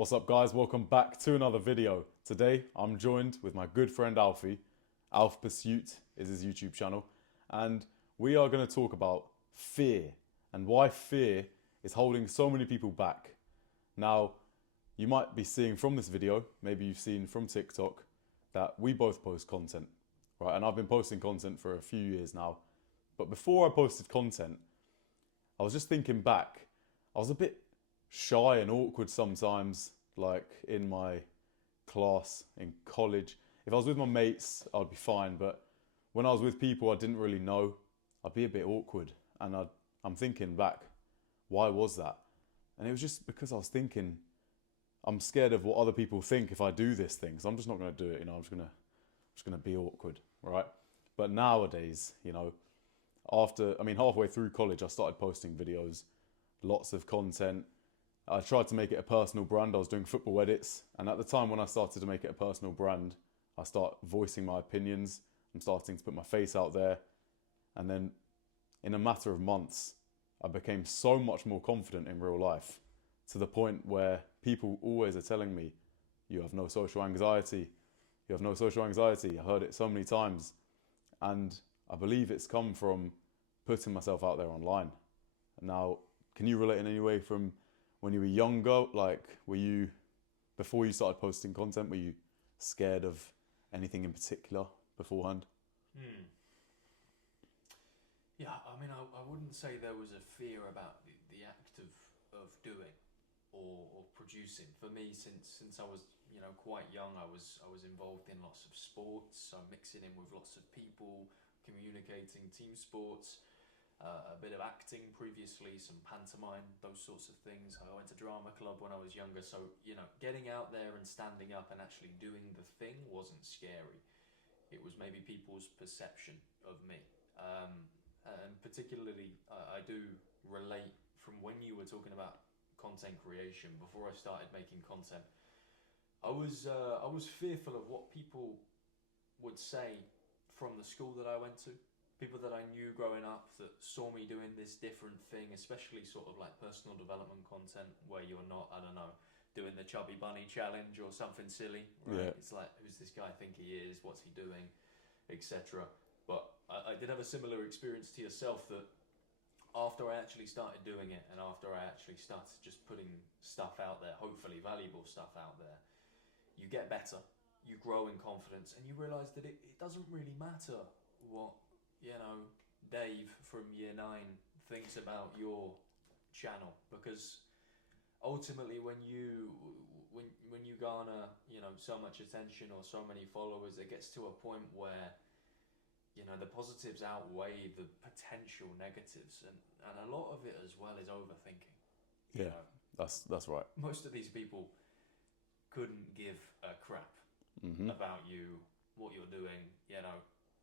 What's up, guys? Welcome back to another video. Today I'm joined with my good friend Alfie. Alf Pursuit is his YouTube channel, and we are going to talk about fear and why fear is holding so many people back. Now, you might be seeing from this video, maybe you've seen from TikTok, that we both post content, right? And I've been posting content for a few years now. But before I posted content, I was just thinking back. I was a bit shy and awkward sometimes, like in my class in college. If I was with my mates, I'd be fine, but when I was with people I didn't really know, I'd be a bit awkward. And I'm thinking back, why was that? And it was just because I was thinking, I'm scared of what other people think if I do this thing, so I'm just not going to do it. I'm just going to be awkward, right? But nowadays, halfway through college, I started posting videos, lots of content. I tried to make it a personal brand. I was doing football edits, and at the time when I started to make it a personal brand, I start voicing my opinions. I'm starting to put my face out there, and then in a matter of months, I became so much more confident in real life, to the point where people always are telling me, "You have no social anxiety. You have no social anxiety." I heard it so many times, and I believe it's come from putting myself out there online. Now, can you relate in any way from when you were younger? Like, before you started posting content, were you scared of anything in particular beforehand? Hmm. Yeah, I wouldn't say there was a fear about the act of doing or producing. For me, since I was quite young, I was involved in lots of sports. So mixing in with lots of people, communicating, team sports. A bit of acting previously, some pantomime, those sorts of things. I went to drama club when I was younger, so getting out there and standing up and actually doing the thing wasn't scary. It was maybe people's perception of me, and particularly I do relate from when you were talking about content creation. Before I started making content, I was fearful of what people would say from the school that I went to, people that I knew growing up that saw me doing this different thing, especially sort of like personal development content where you're not, I don't know, doing the chubby bunny challenge or something silly, right? Yeah, It's like, who's this guy think he is? What's he doing? Etc. But I did have a similar experience to yourself that after I actually started doing it and after I actually started just putting stuff out there, hopefully valuable stuff out there, you get better, you grow in confidence, and you realize that it doesn't really matter what, you know, Dave from year 9 thinks about your channel, because ultimately when you garner, so much attention or so many followers, it gets to a point where the positives outweigh the potential negatives, and a lot of it as well is overthinking. you yeah, know that's right. Most of these people couldn't give a crap Hmm. about you, what you're doing.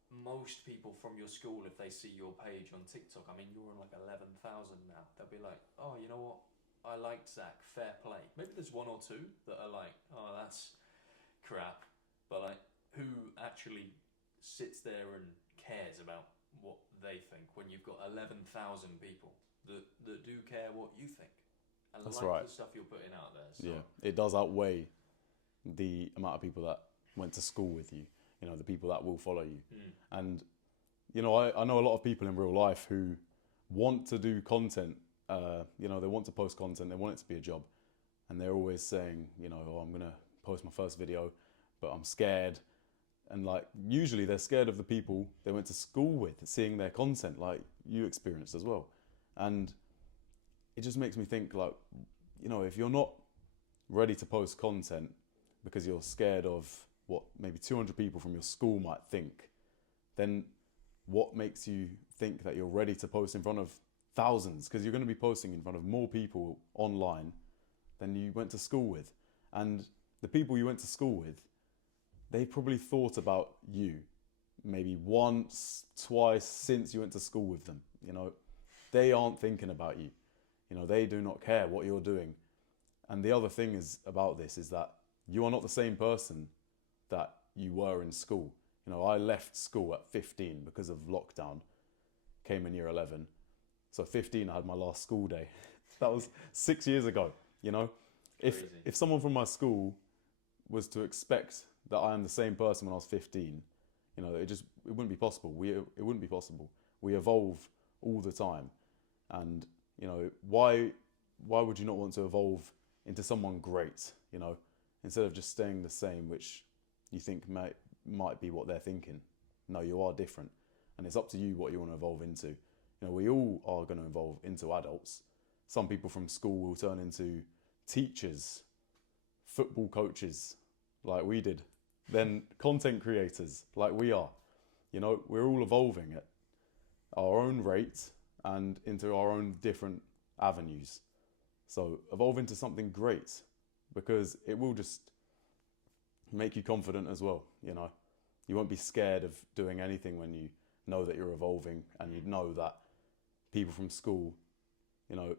Most people from your school, if they see your page on TikTok, I mean, you're on like 11,000 now. They'll be like, oh, you know what? I liked Zach. Fair play. Maybe there's one or two that are like, oh, that's crap. But like, who actually sits there and cares about what they think when you've got 11,000 people that do care what you think and That's like right. the stuff you're putting out there? So, Yeah, it does outweigh the amount of people that went to school with you. The people that will follow you. mm, And I know a lot of people in real life who want to do content. They want to post content. They want it to be a job, and they're always saying, "Oh, I'm gonna post my first video, but I'm scared." And like, usually they're scared of the people they went to school with seeing their content, like you experienced as well. And it just makes me think, like, if you're not ready to post content because you're scared of what maybe 200 people from your school might think, then what makes you think that you're ready to post in front of thousands? Because you're going to be posting in front of more people online than you went to school with. And the people you went to school with, they probably thought about you maybe once, twice since you went to school with them. They aren't thinking about you. They do not care what you're doing. And the other thing is about this is that you are not the same person that you were in school. I left school at 15 because of lockdown, came in year 11. So 15, I had my last school day. That was 6 years ago, you know? Crazy. If someone from my school was to expect that I am the same person when I was 15, you know, it wouldn't be possible. It wouldn't be possible. We evolve all the time, and you know, why would you not want to evolve into someone great? You know, instead of just staying the same, which you think might be what they're thinking. No, you are different, and it's up to you what you want to evolve into. You know, we all are going to evolve into adults. Some people from school will turn into teachers, football coaches, like we did, then content creators, like we are. You know, we're all evolving at our own rate and into our own different avenues. So evolve into something great, because it will just make you confident as well. You know, you won't be scared of doing anything when you know that you're evolving, and you know that people from school, you know,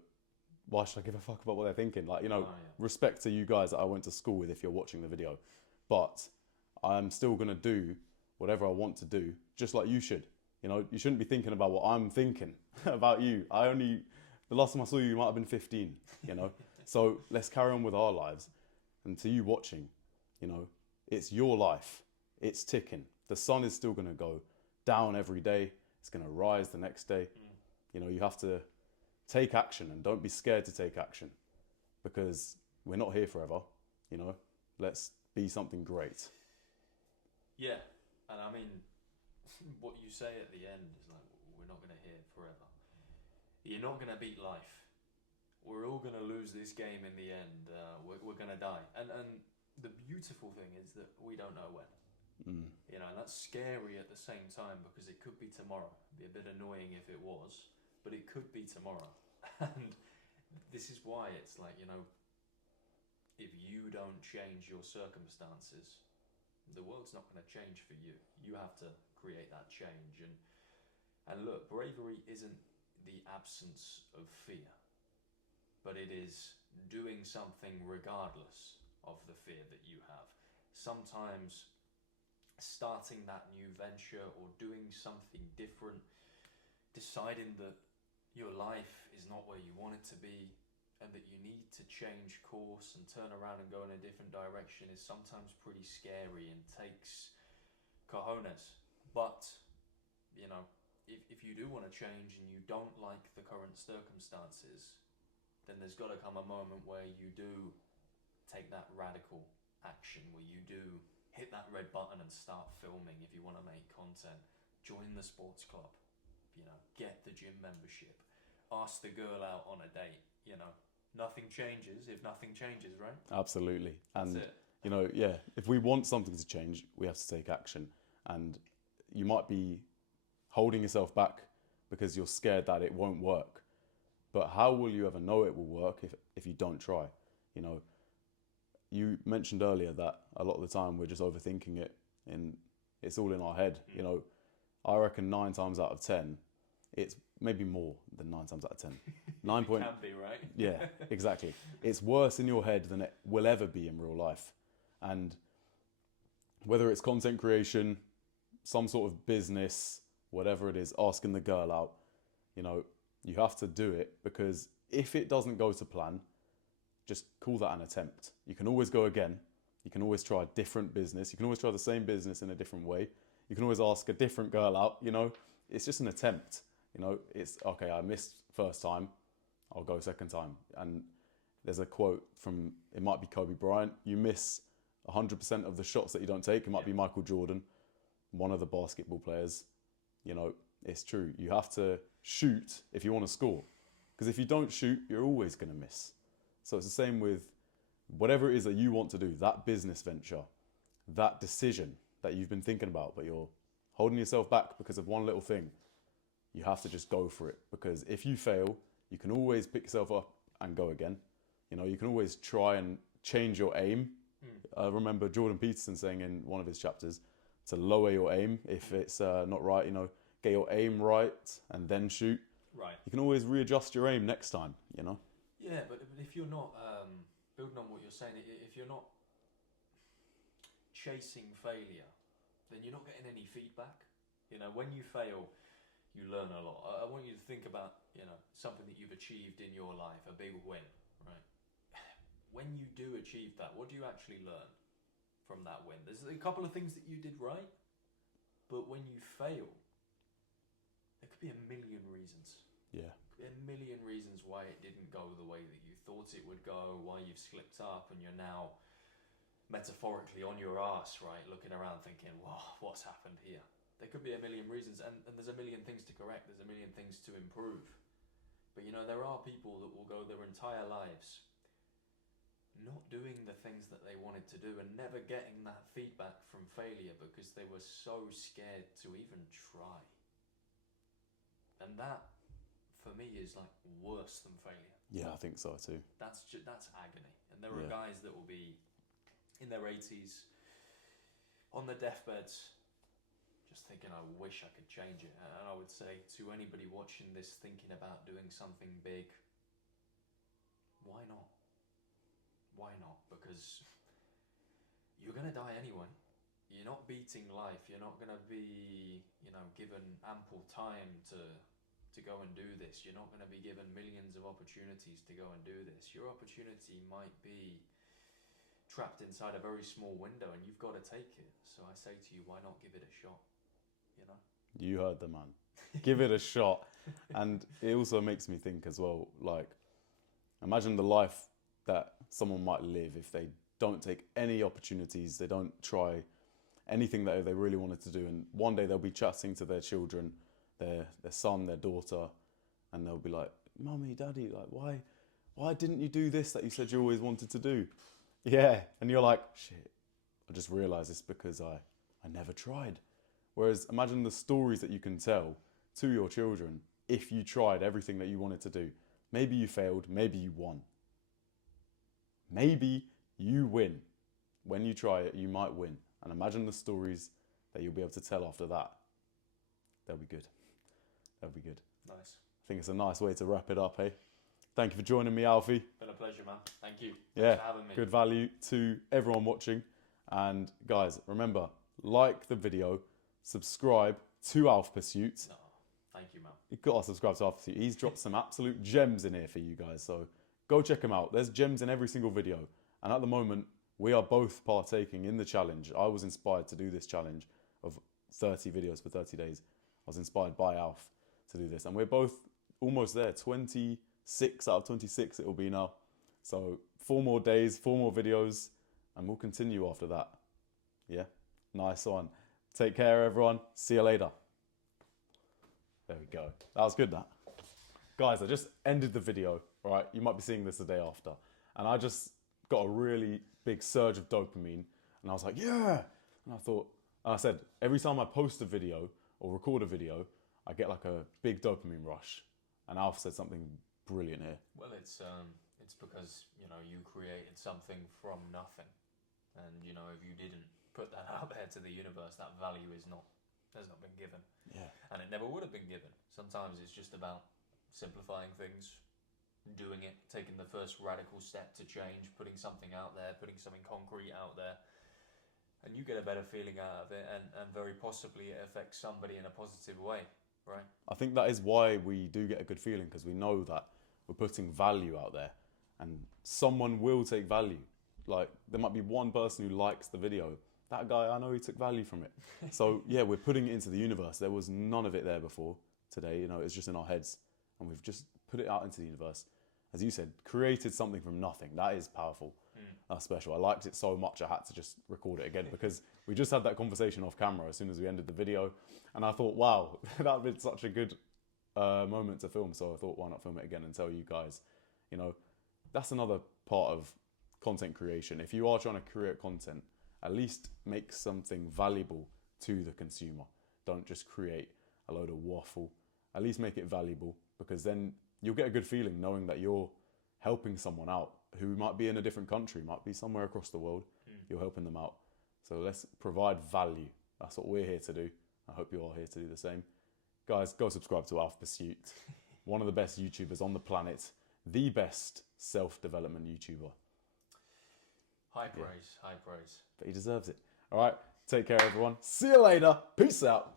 why should I give a fuck about what they're thinking? Like, you know, respect to you guys that I went to school with if you're watching the video, but I'm still going to do whatever I want to do, just like you should. You know, you shouldn't be thinking about what I'm thinking about you. The last time I saw you, you might have been 15, you know? So let's carry on with our lives. And to you watching, you know, it's your life. It's ticking. The sun is still going to go down every day. It's going to rise the next day. You know, you have to take action, and don't be scared to take action, because we're not here forever. You know, let's be something great. Yeah, and I mean, what you say at the end is like, we're not going to hear forever. You're not going to beat life. We're all going to lose this game in the end. We're going to die. And the beautiful thing is that we don't know when. You know, and that's scary at the same time, because it could be tomorrow. It'd be a bit annoying if it was, but it could be tomorrow. And this is why it's like, you know, if you don't change your circumstances, the world's not going to change for you. You have to create that change. And look, bravery isn't the absence of fear, but it is doing something regardless of the fear that you have. Sometimes starting that new venture or doing something different, deciding that your life is not where you want it to be, and that you need to change course and turn around and go in a different direction, is sometimes pretty scary and takes cojones. But, you know, if you do want to change and you don't like the current circumstances, then there's got to come a moment where you do take that radical action, where you do hit that red button and start filming if you want to make content. Join the sports club, you know, get the gym membership, ask the girl out on a date, you know. Nothing changes if nothing changes, right? Absolutely. And, that's it. You know, yeah, if we want something to change, we have to take action. And you might be holding yourself back because you're scared that it won't work. But how will you ever know it will work if you don't try? You know, you mentioned earlier that a lot of the time we're just overthinking it, and it's all in our head. You know, I reckon 9 times out of 10, it's maybe more than 9 times out of 10. 9 point. Can be, right? Yeah, exactly. It's worse in your head than it will ever be in real life. And whether it's content creation, some sort of business, whatever it is, asking the girl out, you know, you have to do it, because if it doesn't go to plan, just call that an attempt. You can always go again. You can always try a different business. You can always try the same business in a different way. You can always ask a different girl out, you know. It's just an attempt. You know, it's, okay, I missed first time, I'll go second time. And there's a quote from, it might be Kobe Bryant, you miss 100% of the shots that you don't take. It might be Michael Jordan, one of the basketball players. You know, it's true. You have to shoot if you want to score. Because if you don't shoot, you're always going to miss. So it's the same with whatever it is that you want to do, that business venture, that decision that you've been thinking about, but you're holding yourself back because of one little thing. You have to just go for it, because if you fail, you can always pick yourself up and go again. You know, you can always try and change your aim. I remember Jordan Peterson saying in one of his chapters to lower your aim if it's not right. You know, get your aim right and then shoot. Right. You can always readjust your aim next time, you know? Yeah, but if you're not, building on what you're saying, if you're not chasing failure, then you're not getting any feedback. You know, when you fail, you learn a lot. I want you to think about, you know, something that you've achieved in your life, a big win, right? when you do achieve that, what do you actually learn from that win? There's a couple of things that you did right, but when you fail, there could be a million reasons. Yeah. A million reasons why it didn't go the way that you thought it would go, why you've slipped up and you're now metaphorically on your arse, right, looking around thinking, wow, what's happened here? There could be a million reasons, and there's a million things to correct, there's a million things to improve. But you know, there are people that will go their entire lives not doing the things that they wanted to do and never getting that feedback from failure because they were so scared to even try. And that, for me, is like worse than failure. Yeah, I think so too. That's agony. And there are guys that will be in their 80s, on their deathbeds, just thinking, I wish I could change it. And I would say to anybody watching this thinking about doing something big, why not? Why not? Because you're going to die anyway. You're not beating life. You're not going to be, you know, given ample time to go and do this. You're not going to be given millions of opportunities to go and do this. Your opportunity might be trapped inside a very small window and you've got to take it. So I say to you, why not give it a shot? You know? You heard the man. Give it a shot. And it also makes me think as well, like, imagine the life that someone might live if they don't take any opportunities, they don't try anything that they really wanted to do, and one day they'll be chatting to their children, their son, their daughter, and they'll be like, Mummy, Daddy, like, why didn't you do this that you said you always wanted to do? Yeah, and you're like, shit, I just realised it's because I never tried. Whereas imagine the stories that you can tell to your children if you tried everything that you wanted to do. Maybe you failed, maybe you won. Maybe you win. When you try it, you might win. And imagine the stories that you'll be able to tell after that. They'll be good. They'll be good. Nice. I think it's a nice way to wrap it up, hey? Thank you for joining me, Alfie. Been a pleasure, man. Thank you. Yeah, Thanks for having me. good value to everyone watching. And guys, remember, like the video, subscribe to Alf Pursuit. No, thank you, man. You've got to subscribe to Alf Pursuit. He's dropped some absolute gems in here for you guys. So go check him out. There's gems in every single video. And at the moment, we are both partaking in the challenge. I was inspired to do this challenge of 30 videos for 30 days. I was inspired by Alf to do this. And we're both almost there. 26 out of 26 it will be now. So 4 more days, 4 more videos, and we'll continue after that. Yeah, nice one. Take care, everyone. See you later. There we go. That was good, that. Guys, I just ended the video, right? You might be seeing this the day after. And I just got a really big surge of dopamine. And I was like, yeah. And I said, every time I post a video or record a video, I get like a big dopamine rush. And Alf said something brilliant here. Well, it's because, you know, you created something from nothing. And, you know, if you didn't put that out there to the universe, that value has not been given. Yeah. And it never would have been given. Sometimes it's just about simplifying things, doing it, taking the first radical step to change, putting something out there, putting something concrete out there, and you get a better feeling out of it, and very possibly it affects somebody in a positive way, right? I think that is why we do get a good feeling, because we know that we're putting value out there and someone will take value. Like, there might be one person who likes the video. That guy, I know he took value from it. So yeah, we're putting it into the universe. There was none of it there before today, you know, it's just in our heads, and we've just put it out into the universe. As you said, created something from nothing. That is powerful. That's special. I liked it so much I had to just record it again because we just had that conversation off camera as soon as we ended the video, and I thought, wow, that would have been such a good moment to film. So I thought, why not film it again and tell you guys, you know, that's another part of content creation. If you are trying to create content, at least make something valuable to the consumer. Don't just create a load of waffle. At least make it valuable, because then you'll get a good feeling knowing that you're helping someone out who might be in a different country, might be somewhere across the world. You're helping them out. So let's provide value. That's what we're here to do. I hope you're all here to do the same. Guys, go subscribe to Alf Pursuit. One of the best YouTubers on the planet. The best self-development YouTuber. High praise, high praise. But he deserves it. All right, take care, everyone. See you later. Peace out.